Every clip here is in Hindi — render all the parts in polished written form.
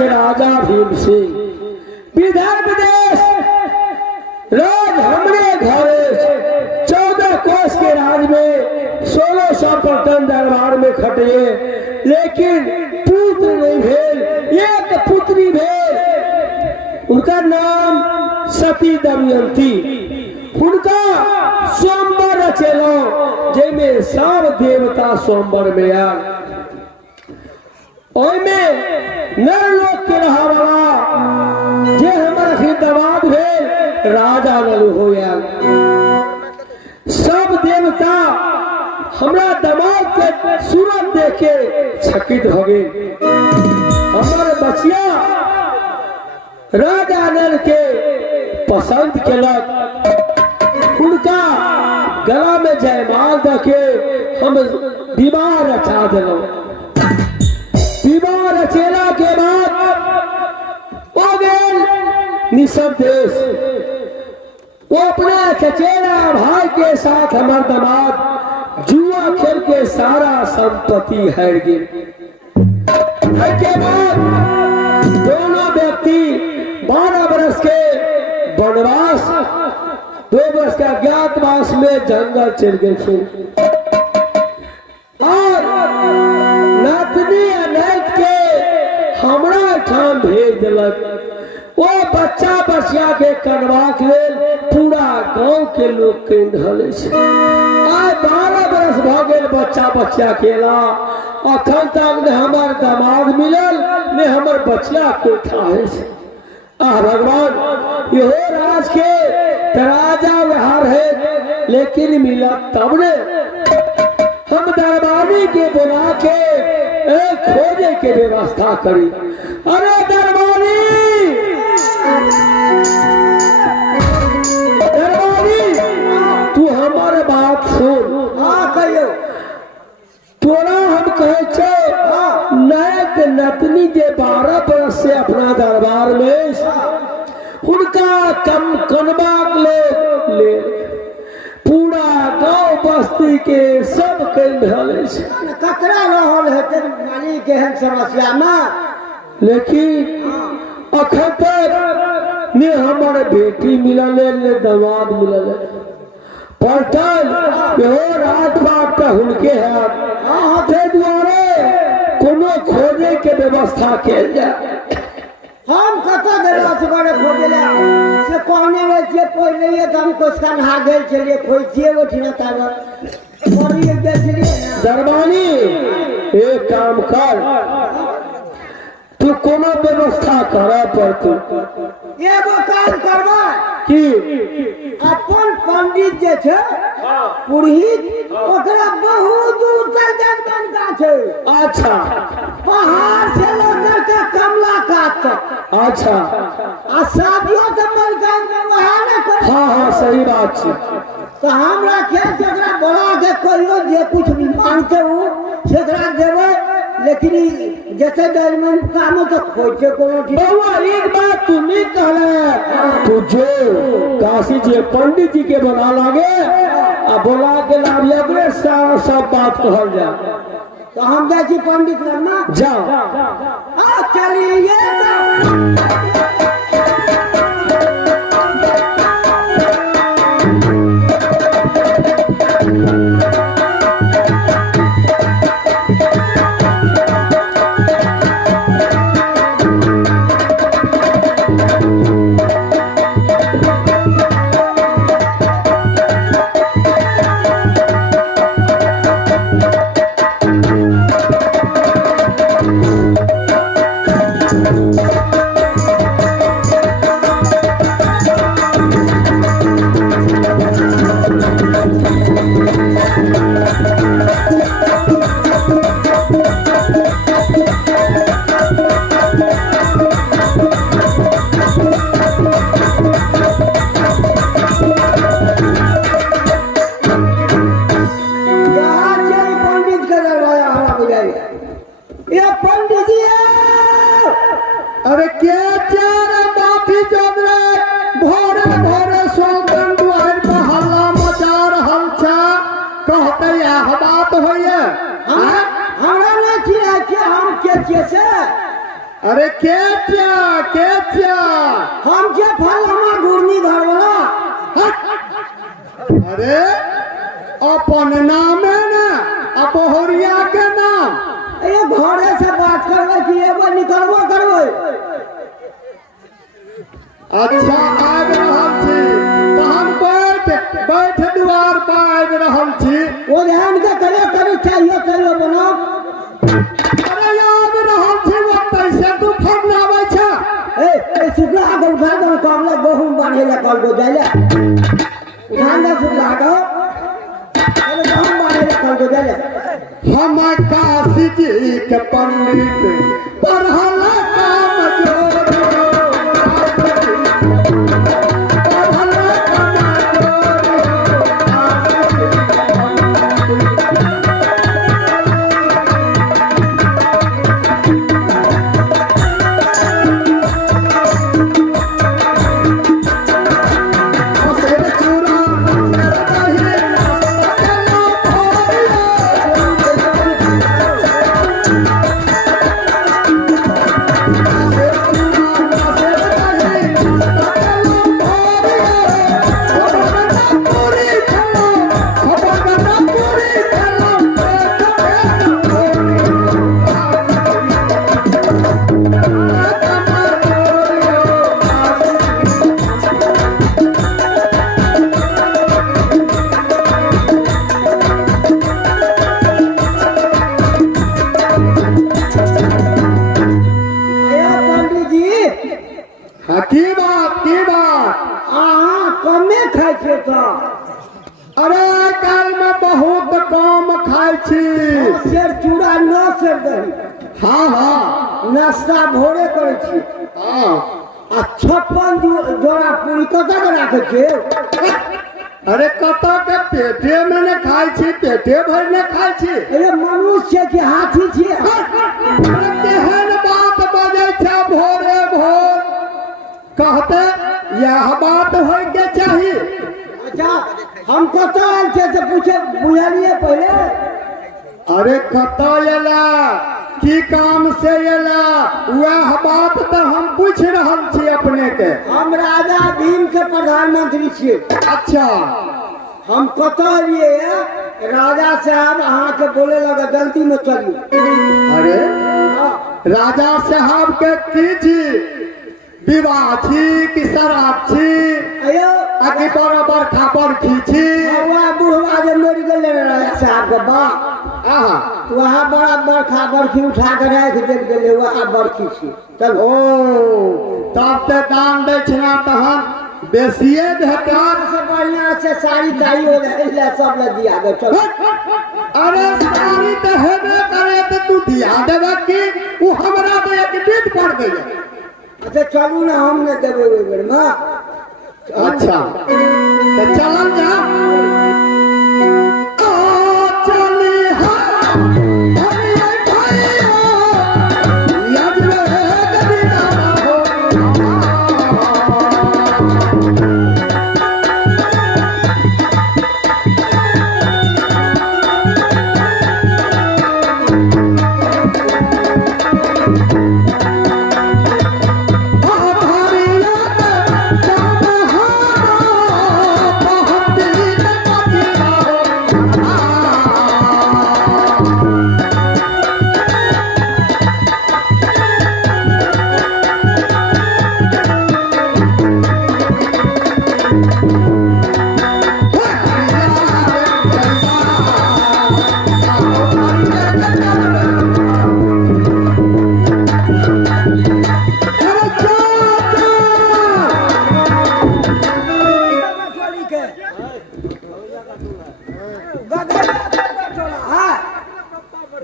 राजा भीम सिंह विदर्भ देश राज हमरे घर 14 कोस के राज में 1600 पलटन दरबार में खटिए, लेकिन पुत्र नहीं भेल, एक पुत्री भेल। उनका नाम सती दमयंती। उनका सोमवार रचेलो जेमे सब देवता सोमवार में आ नर लोक के रहा वाला जे हमारा फिर दमाद भेल राजा नल हो गया। सब देवता हमरा दमाद के सूरत देख के चकित हो गए। हमारे बचिया राजा नल के पसंद केलक। उनका गला में जयमाल देके हम विवाह रचा दिलो। विवाह रचेला के बाद वो गेल निसब देश। वो अपने चचेरा भाई के साथ हमार दमाद जुआ खेल के सारा संपत्ति हार गए। के बाद दोनों व्यक्ति 12 वर्ष के वनवास, 2 वर्ष का अज्ञातवास में जंगल चल गए थे। और नातनी अनैत के हमरा ठाम भेज दिलक। वो बच्चा बचिया के करवा के लेल पूरा गांव के लोग के धले छे। आज 12 वर्ष भ गेल बच्चा बचिया केला, अखन तक ने हमर दामाद मिलल ने हमर बचिया को ठाहे छे। भगवान इहो राज के तराजा व्यवहार है, लेकिन मिला तब ने हम दरबारी के बुला के एक खोजे के व्यवस्था करी। अरे दरबारी, दरबारी तू हमारे बात सुन। हाँ कहियो। तोरा हम कहे छे नैक नतनी जे 12 वर्ष से अपना दरबार में उनका कम कनबाक ले पूरा गांव बस्ती के सब के ढले छे। ककरा रहल हेते मानी के हम समस्या में, लेकिन अखन तक ने हमारे बेटी मिलल ने दामाद मिलल पलटन इहो रात बाट उनके है। ते द्वारे कोनो खोजे के व्यवस्था कैल जाए। हम कतो गेला से बड़े खोजेला से कहने रे जे पहिले ये हम कोसका नहा गेल चलिए खोई छिए ओठिना ताब और ये गेल चलिए ना। दरबानी एक काम कर, तू कोनो व्यवस्था करे पड़तू। एगो काम करबा कि अपन पंडित जे छे पुरोहित ओकरा बहुत दूर तक जंगल का छे। अच्छा, पहाड़ से लेकर के कमला काट तक। अच्छा, आ शादियों के मलकान में वहां ना कर। हाँ हाँ सही बात छे। तो हमरा क्या जकरा बोला के कहियो जे कुछ भी मांगते हो सेकरा देबे, लेकिन जैसे दरमियान काम तो खोजे कोनो ठीक। बउआ एक बात तू नहीं कहले, तू जो काशी जी पंडित जी के बना लागे आ बोला के लाभ लगले सारा सब बात कहल जा। तो हम जाए छी पंडित लगना जा। चलिए अरे क्या हम जे फल हमार घूर्णी घर वाला अरे अपन नाम है ना अपोहरिया के नाम ये घरे से बात करवे कि एगो निकलबो करवे। अच्छा आबि रहल छी तो हम बैठ द्वार पर आबि रहल छी। वो ध्यान के करे करी चाहिए चलो बनो। अरे आबि रहल छी ओतै से तू फोन लाबै छ। ए शुक्ला आगे उठा दो कमला गहूम बांधे ला कल को जाइला ध्यान दे शुक्ला आगे अरे गहूम बांधे ला कल को जाइला। हम काशी जी के पंडित पढ़ल काम की बात कमे खाई छे तो अरे काल में बहुत कम खाई छी। शेर चूड़ा न शेर दही हाँ नाश्ता भोरे करे छी। हाँ आ 56 जोड़ा पूरी कत के राखे छे। अरे कत के पेटे में ने खाई छी पेटे भर ने खाई छी। अरे मनुष्य के हाथी छे। अरे केहन बात बजे छ भोरे भोर कहते यह बात होय के चाहिए। अच्छा हम कत आल छे से पूछे बुझलिए पहले। अरे कत एला की काम से एला वह बात तो हम पूछ रहल छी अपने के। हम राजा भीम के प्रधानमंत्री छिए। अच्छा हम कत लिए राजा साहब अहाँ के बोले लगे गलती में चली। अरे राजा साहब के की छी विवाह छी कि शराब छी अयो आगे बराबर खापर खींची वहाँ बुढ़वा जे मर गए राजा साहब के बाप वहाँ बड़ा बरखा बरखी उठा के राख देल गेले वहाँ बरखी छी। चल ओ तब ते दान दक्षिणा तहन बेसिए भेटल से बढ़िया से साड़ी ताड़ी हो जाए सब ले दिया गए। चल अरे साड़ी तो हेबे करे तो तू दिया देबे कि वो हमरा तो एक बीत पड़ गई। अच्छा चलू ना हम ने देबे ओइ बेर में। अच्छा तो चलन जा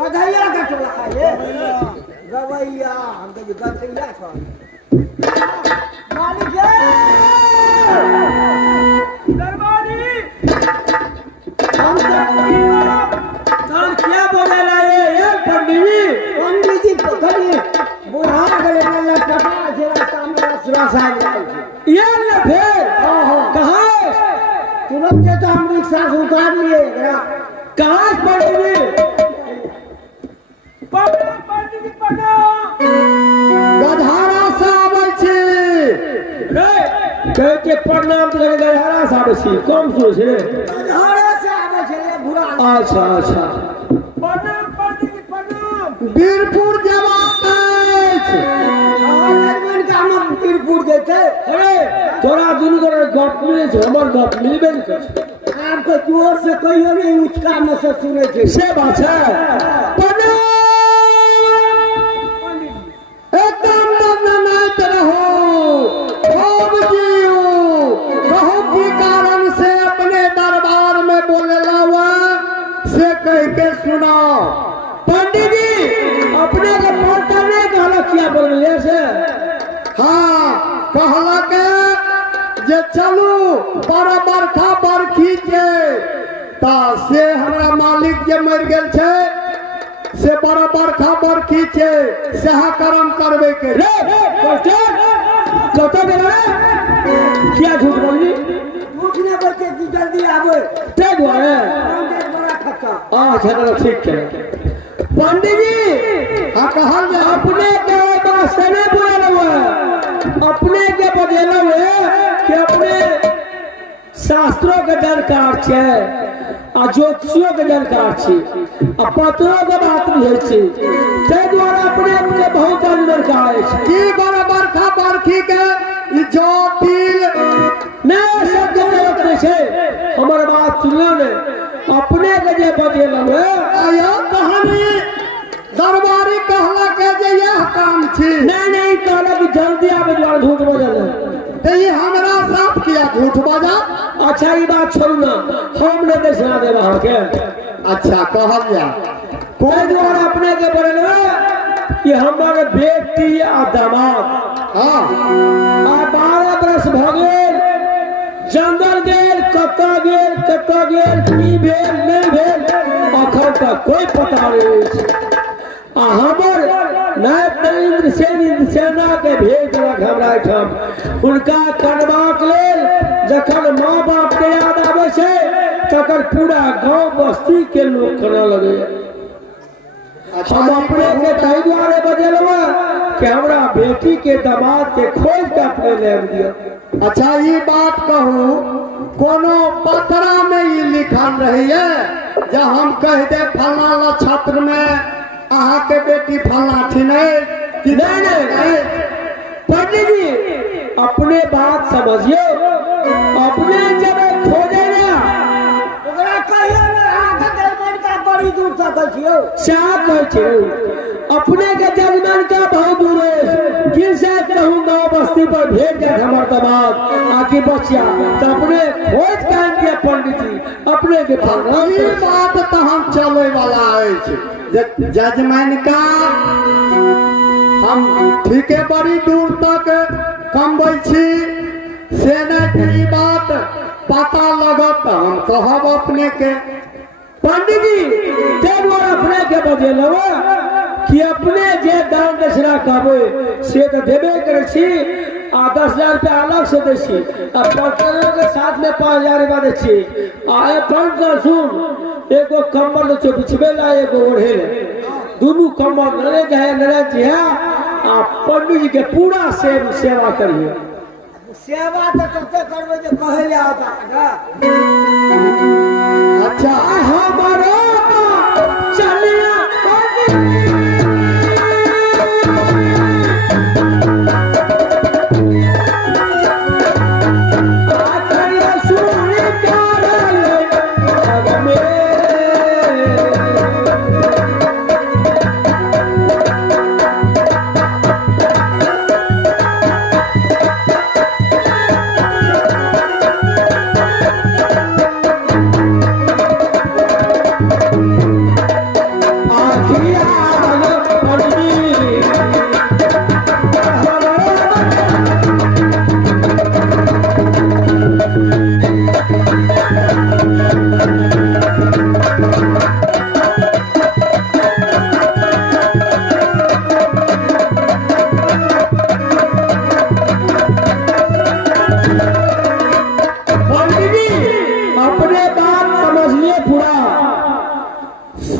गधैया का टोला है ये गवैया हम तो गधैया का मालिक दरबारी हम क्या बोले रहे ये पंडित जी पकड़िए बुढ़ा गले में लटका जरा सामने सुरा साहब ये ले फिर कहाँ तुरंत से तो हम रिक्शा से उतार लिए कहाँ पड़े हुए कहे के प्रणाम करे गए हरा साबे छी कम सोच रे घरे से आवे छे रे बुरा अच्छा अच्छा प्रणाम पंडित जी प्रणाम वीरपुर जवाब अछि मन का हम वीरपुर देते अरे तोरा दुनु गोरे गप मिले छै हमर गप मिलबे न कर आपको जोर से कहियो नहीं उचका में से सुने छे से बात है प्रणाम एकदम दंडनाथ रहो खूब जियो कहो की कारण से अपने दरबार में बोलेला हुआ से कह के सुनाओ पंडित जी अपने के पढ़ता नहीं कहला क्या बोले से हाँ कहला के जे चलू बड़ा बरखा बरखी के ता से हमरा मालिक जे मर गेल छै से बड़ा बरखा बरखी छै सह कर्म करबे के रे कत गेल रे क्या झूठ बोली उठने बच्चे की जल्दी आवे ते दुआरे पंडित बड़ा खत्ता अच्छा चलो ठीक है पंडित जी आ कहल जे अपने के बात से नहीं बोला हुआ अपने के बजेला हुए कि अपने शास्त्रों के जानकार छे आ ज्योतिषियों के जानकार छी आ पत्रों के बात बुझे छी ते द्वारा अपने के बहुत जानकार अछि की बड़ा बरखा बरखी के ई ज्योतिष नहीं सब जरूरत नहीं छे हमर बात सुनियो ने अपने के जे बजेला हुए आया कहानी दरबारी कहला के जे यह काम छी नहीं कहला कि जल्दी आवे द्वारा झूठ बोलल ते ये हमरा साथ किया झूठ बाजा अच्छा ये बात छोड़ ना हम ने दक्षिणा दे रहा के अच्छा कहल जा कोई द्वारा अपने के बोले कि हमारे बेटी आ दामाद हां आ 12 बरस भ गेल जंगल गेल कत्ता गेल की भेल नहीं भेल अखन तक कोई पता नहीं आ हमर नैत सेना के भेज देलक हमरा ठाम उनका करबाक लेल जखन माँ बाप के याद आवे छै तकर पूरा गांव बस्ती के लोग करऽ लगे हम अपने के ताई द्वारे बजेलवा कि हमरा बेटी के दामाद के खोज के अपने ले दियो अच्छा ये बात कहूं कोनो पत्रा में ये लिखल रही है जब हम कह दे फलाना छात्र में अहा के बेटी फलना थी नहीं पंडित जी अपने बात समझिए अपने जब खोजे ना ओकरा कहियो ने आके दरबार का बड़ी दूर तक छियो क्या कह छियो अपने के जजमान का बहुत दूर है किन से कहूं गांव बस्ती पर भेज दे हमर दामाद आके बचिया तो अपने खोज कर दिया पंडित जी अपने के ये बात तो हम चले वाला है जजमान का हम ठीक है बड़ी दूर तक कमबै छी से नहीं बात पता लगत हम कहब अपने के पंडित जी ते द्वारा अपने के बजेलव कि अपने जे दान दक्षिणा कहबै से तो देबे करे छी आ 10,000 रुपया अलग से दे छी आ पर्सनल के साथ में 5,000 रुपया दे छी आ अपन का सुन एगो कंबल दे छो बिछबे ला एगो ओढ़े ले दोनों कंबल नरे जे आ पंडित जी के पूरा सेवा करिए सेवा तो तते करबे जे कहे ले आता का अच्छा हमारा चलिया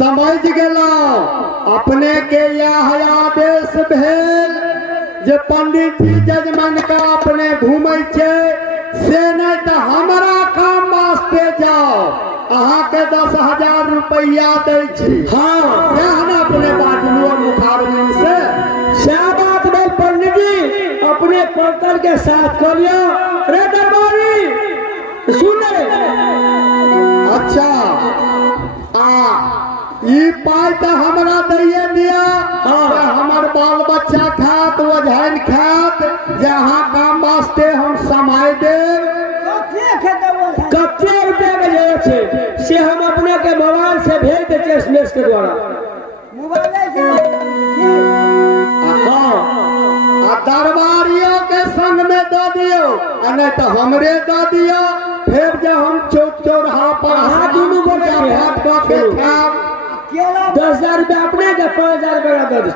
समझ गेलो अपने के यह आदेश भेल जे पंडित जी जजमान का अपने घूमे छे से नहीं तो हमारा काम वास्ते जाओ अहाँ के 10,000 रुपया दे छी। हाँ हम अपने बाजलू और मुखारबिन से क्या बात बोल पंडित जी अपने पंतर के साथ कर लियो। रे दरबारी सुन ले। अच्छा ई पाई तो हमरा दैये दिया। हाँ। हमार बाल बच्चा खात वजहन खात जहाँ काम वास्ते हम समय देव। कते रुपया के जरूरत है से हम अपने के मोबाइल से भेज देते एसएमएस के द्वारा। हाँ आ दरबारियों के संग में दे दियो आ नहीं तो हमरे दे दियो। फिर जब हम चौक चौराहा पर हाँ, दोनों को पूजा देंगे। पाठ करके खाब 10,000 रुपया अपने के 5,000 रुपया दे दी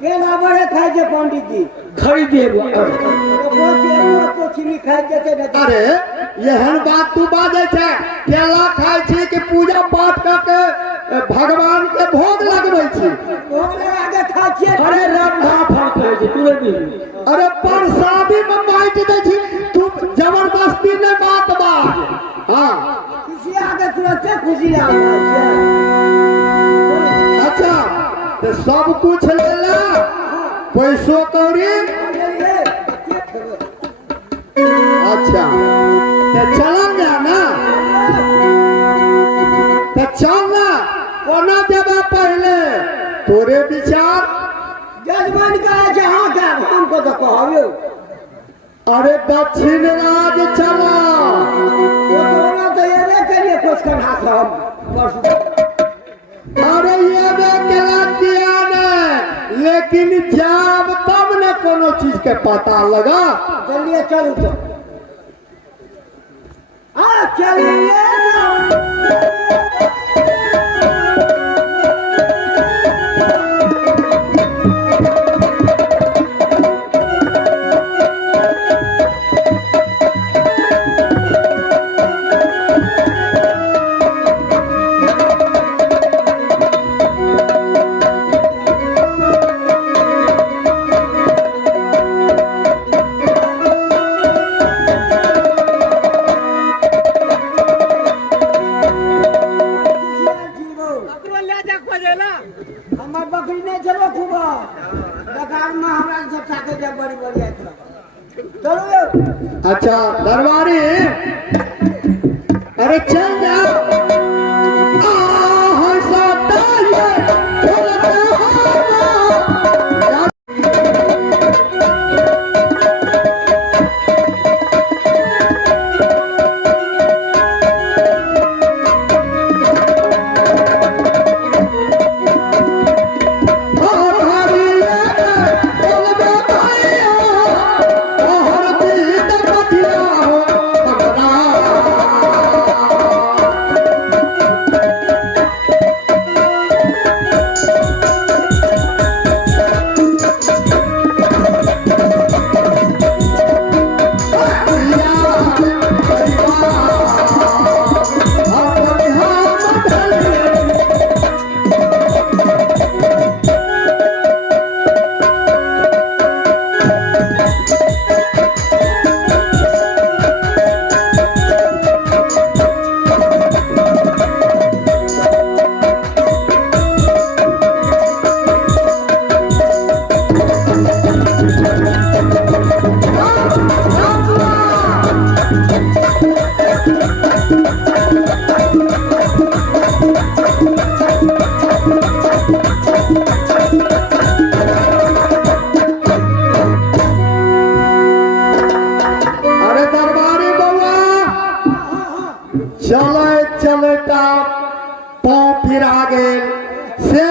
केला बड़े खाए छे पंडित जी खरीदे। अरे यहन बात तू बाजे छे केला खाए छी कि पूजा पाठ करके भगवान के भोग लगबै छी। भोग लगा के खाए छे। अरे रंधा फल करे छै तू भी। अरे प्रसादी में बांट दे छी तू जबरदस्ती ने बात बात। हाँ किसी आगे तुरंत खुशी आ जाए। अच्छा तो सब कुछ ले ला पैसो कौड़ी। अच्छा तो चल ना तो चल ना कोना देवा पहले तोरे विचार। जजमान का जहाँ का हमको तो कहो। अरे दक्षिण राज चला तो ये नहीं करिए कुछ कर हाथ हम। अरे ये केला किया ने लेकिन जब तब न कोनो चीज के पता लगा। चलिए चलू तो चलिए हमार बकरी नहीं चलो खूब बेकार में हमरा झटका के जब बड़ी बड़ी आई चलो। अच्छा दरबारी अरे चल जाओ। चले चले पाँव फिरा गेल से